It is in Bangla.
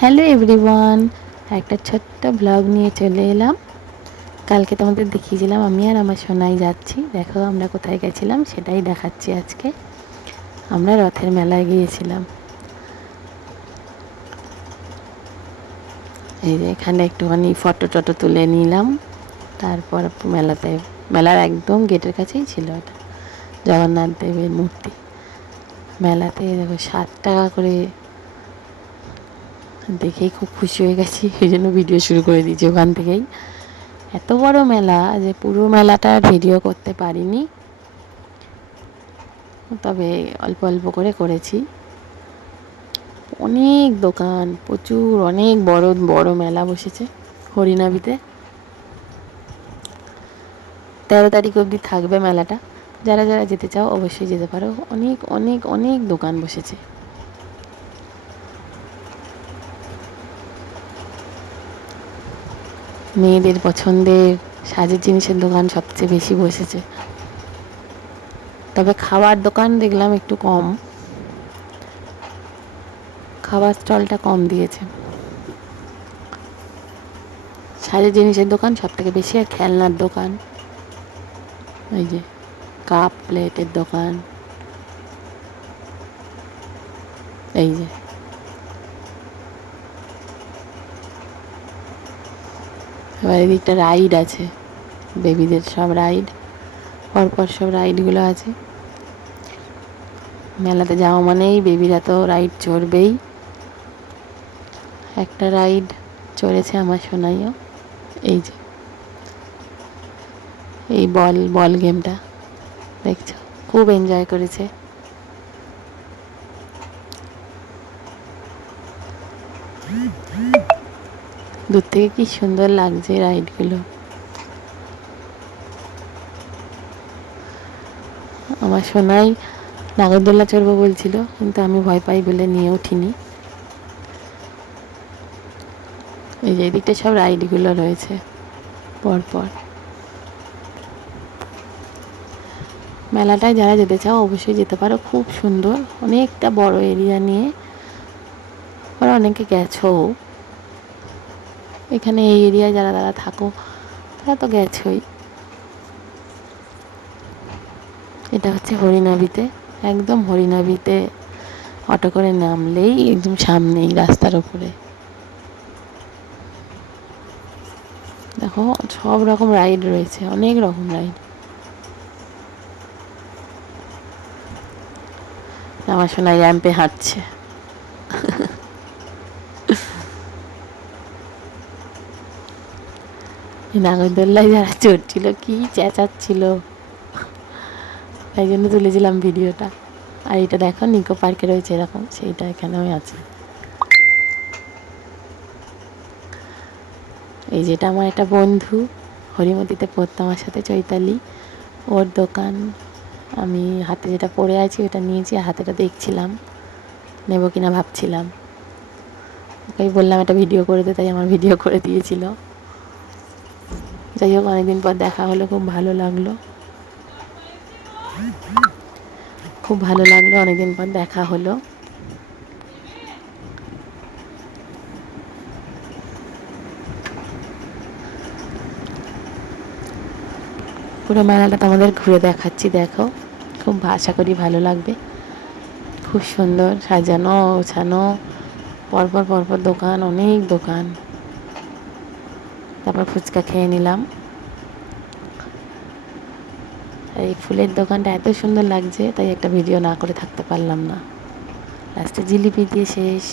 হ্যালো এভরিওয়ান, একটা ছোট্ট ব্লগ নিয়ে চলে এলাম। কালকে তোমাদের দেখিয়েছিলাম আমি আর আমার সোনাই যাচ্ছি। দেখো আমরা কোথায় গেছিলাম সেটাই দেখাচ্ছি আজকে। আমরা রথের মেলায় গিয়েছিলাম। এই যে এখানে একটুখানি ফটো টটো তুলে নিলাম। তারপর মেলার একদম গেটের কাছেই ছিল এটা জগন্নাথ দেবের মূর্তি। মেলাতে দেখো 7 টাকা করে, দেখেই খুব খুশি হয়ে গেছি, এই জন্য ভিডিও শুরু করে দিয়েছি ওখান থেকেই। এত বড় মেলা যে পুরো মেলাটা ভিডিও করতে পারিনি, তবে অল্প অল্প করে করেছি। অনেক দোকান, প্রচুর অনেক বড় বড় মেলা বসেছে হরিনাবিতে। 13 তারিখ অবধি থাকবে মেলাটা। যারা যারা যেতে চাও অবশ্যই যেতে পারো। অনেক অনেক অনেক দোকান বসেছে। মেয়েদের পছন্দের সাজের জিনিসের দোকান সবচেয়ে বেশি বসেছে। তবে খাবার দোকান দেখলাম একটু কম, খাবার স্টলটা কম দিয়েছে। সাজের জিনিসের দোকান সব থেকে বেশি, আর খেলনার দোকান, এই যে কাপ প্লেটের দোকান, এই যে এবার এদিকটা রাইড আছে, বেবিদের সব রাইড, পরপর সব রাইডগুলো আছে। মেলাতে যাওয়া মানেই বেবিরা তো রাইড চড়বেই। একটা রাইড চড়েছে আমার সোনাইও, এই যে এই বল বল গেমটা দেখছো, খুব এনজয় করেছে। দূর থেকে কি সুন্দর লাগছে রাইডগুলো। আমার সোনাই নাগরদোল্লা চড়বো বলছিল, কিন্তু আমি ভয় পাই বলে নিয়ে উঠিনি। এই যে এদিকটা সব রাইডগুলো রয়েছে পরপর। মেলাটায় যারা যেতে চাও অবশ্যই যেতে পারো, খুব সুন্দর, অনেকটা বড় এরিয়া নিয়ে। ওরা অনেকে গেছো এখানে, এই এরিয়ায় যারা যারা থাকো তারা তো গেছোই। এটা হচ্ছে হরিনাবিতে, একদম হরিনাবিতে অটো করে নামলেই একদম সামনেই রাস্তার উপরে। দেখো সব রকম রাইড রয়েছে, অনেক রকম রাইড। আমার সোনাই র্যাম্পে হাঁটছে। নাগরদোল্লায় যারা চড়ছিল কি চেঁচাচ্ছিল, তাই জন্য তুলেছিলাম ভিডিওটা। আর এটা দেখো নিকো পার্কে রয়েছে এরকম, সেইটা এখানেও আছে। এই যেটা আমার একটা বন্ধু, হরিমতিতে পড়তো আমার সাথে, চৈতালি, ওর দোকান। আমি হাতে যেটা পরে আছি ওটা নিয়েছি, হাতেটা দেখছিলাম নেব কিনা ভাবছিলাম। ওকে বললাম একটা ভিডিও করে দে, তাই আমার ভিডিও করে দিয়েছিল। যাই হোক, অনেকদিন পর দেখা হলো, খুব ভালো লাগলো, খুব ভালো লাগলো, অনেকদিন পর দেখা হলো। পুরো মেলাটা তোমাদের ঘুরে দেখাচ্ছি, দেখো, খুব আশা করি ভালো লাগবে। খুব সুন্দর সাজানো গোছানো, পরপর পরপর দোকান, অনেক দোকান। তারপর ফুচকা খেয়ে নিলাম। এই ফুলের দোকানটা এত সুন্দর লাগছে, তাই একটা ভিডিও না করে থাকতে পারলাম না। লাস্টে জিলিপি দিয়ে শেষ।